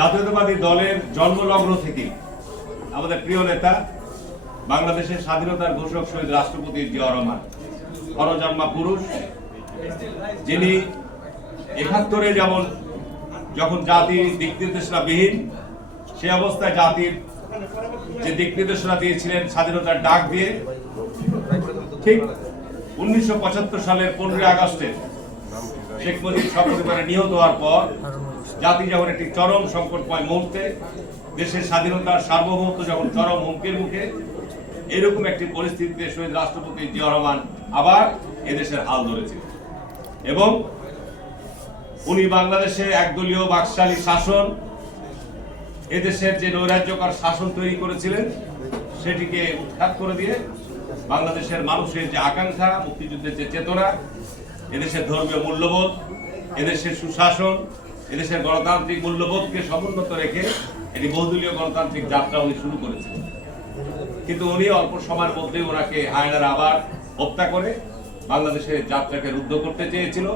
জাতীয়তাবাদী দলের জন্মলগ্ন থেকে আমাদের প্রিয় নেতা, বাংলাদেশের স্বাধীনতার ঘোষক শহীদ রাষ্ট্রপতি জিয়া রহমান করজন্মা পুরুষ, যিনি একাত্তরে যেমন যখন জাতি দিক নির্দেশনাবিহীন, সে অবস্থায় জাতির যে দিক নির্দেশনা দিয়েছিলেন স্বাধীনতার ডাক দিয়ে, ঠিক উনিশশো পঁচাত্তর সালের পনেরোই আগস্টে শেখ মুজিব সপরিবারে নিহত হওয়ার পর জাতি যখন একটি চরম সংকটময় মুহূর্তে, দেশের স্বাধীনতার সার্বভৌমত্ব যখন চরম হুমকির মুখে, এরকম একটি পরিস্থিতিতে শহীদ রাষ্ট্রপতি জিয়া রহমান আবার এদেশের হাল ধরেছিলেন এবং উনি বাংলাদেশে একদলীয় বাকশালী শাসন, এদেশের যে নৈরাজ্যকর শাসন তৈরি করেছিলেন, সেটিকে উৎখাত করে দিয়ে বাংলাদেশের মানুষের যে আকাঙ্ক্ষা, মুক্তিযুদ্ধের যে চেতনা এদেশের ধর্মীয় মূল্যবোধ, এদেশের সুশাসন, এদেশের গণতান্ত্রিক মূল্যবোধকে সমুন্নত রেখে এটি বহুদলীয় গণতান্ত্রিক যাত্রা উনি শুরু করেছেন। কিন্তু উনি অল্প সময়ের মধ্যেই ওনাকে হায়নার আবার হত্যা করে বাংলাদেশের যাত্রাকে রুদ্ধ করতে চেয়েছিল।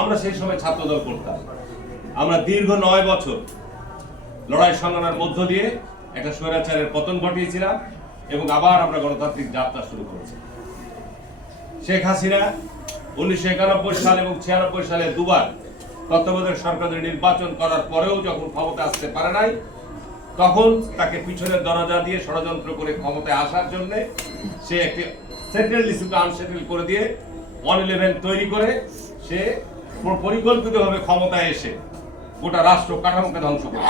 আমরা সেই সময় ছাত্রদল করতাম। আমরা দীর্ঘ নয় বছর লড়াই সংগ্রামের মধ্য দিয়ে একটা স্বৈরাচারের পতন ঘটিয়েছিলাম এবং আবার আমরা গণতান্ত্রিক যাত্রা শুরু করেছি। শেখ হাসিনা উনিশশো একানব্বই সাল এবং ছিয়ানব্বই সালে দুবার তত্ত্বাবধায়ক সরকারের নির্বাচন করার পরেও যখন ক্ষমতা আসতে পারে নাই, তখন তাকে পিছনের দরজা দিয়ে ষড়যন্ত্র করে ক্ষমতায় আসার জন্য সে একটি সেটেল ইস্যুকে আনসেটেল করে দিয়ে ওয়ান ইলেভেন তৈরি করে সে পরিকল্পিতভাবে ক্ষমতায় এসে গোটা রাষ্ট্র কাঠামোকে ধ্বংস করে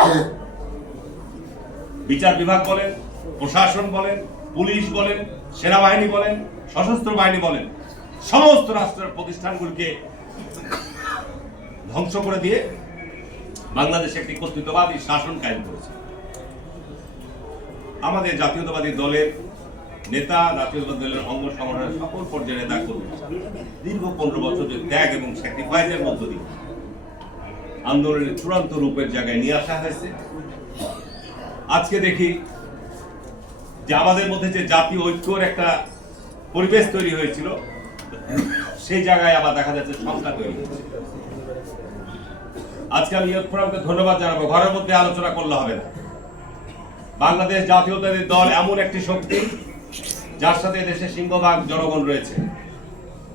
বিচার বিভাগ বলেন, প্রশাসন বলেন, পুলিশ বলেন, সেনাবাহিনী বলেন, সশস্ত্র বাহিনী বলেন সমস্ত রাষ্ট্রের প্রতিষ্ঠানগুলিকে ধ্বংস করে দিয়ে বাংলাদেশে একটি কর্তৃত্ববাদী শাসন কায়েম করেছে। আমাদের জাতীয়তাবাদী দলের নেতা, জাতীয়তাবাদী দলের অঙ্গ সংগঠনের সকল পর্যায়ে নেতা, কর্মী, দীর্ঘ পনেরো বছর যে ত্যাগ এবং স্যাক্রিফাইসের মধ্য দিয়ে আন্দোলনের চূড়ান্ত রূপের জায়গায় নিয়ে আসা হয়েছে। আজকে দেখি যে আমাদের মধ্যে যে জাতীয় ঐক্যর একটা পরিবেশ তৈরি হয়েছিল সেই জায়গায় আবার দেখা যাচ্ছে সংখ্যা তৈরি আজকে আমি ইয়ত ধন্যবাদ জানাব। ঘরের মধ্যে আলোচনা করলে হবে না। বাংলাদেশ জাতীয়তাবাদী দল এমন একটি শক্তি, যার সাথে দেশের সিংহভাগ জনগণ রয়েছে।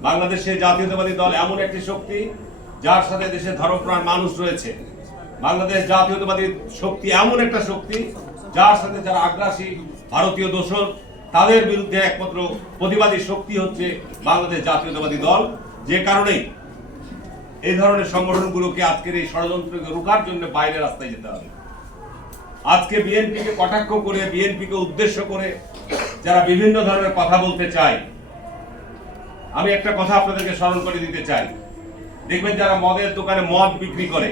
বাংলাদেশের জাতীয়তাবাদী দল এমন একটি শক্তি, যার সাথে দেশের ধর্মপ্রাণ মানুষ রয়েছে। বাংলাদেশ জাতীয়তাবাদী শক্তি এমন একটা শক্তি, যার সাথে যারা আগ্রাসী ভারতীয় দোষর তাদের বিরুদ্ধে একমাত্র প্রতিবাদী শক্তি হচ্ছে বাংলাদেশ জাতীয়তাবাদী দল। যে কারণেই এই ধরনের সংগঠনগুলোকে আজকের এই ষড়যন্ত্রকে রুখার জন্য বাইরে রাস্তায় যেতে হবে। আজকে বিএনপিকে কটাক্ষ করে, বিএনপিকে উদ্দেশ্য করে যারা বিভিন্ন ধরনের কথা বলতে চায়, আমি একটা কথা আপনাদেরকে স্মরণ করে দিতে চাই। দেখবেন যারা মদের দোকানে মদ বিক্রি করে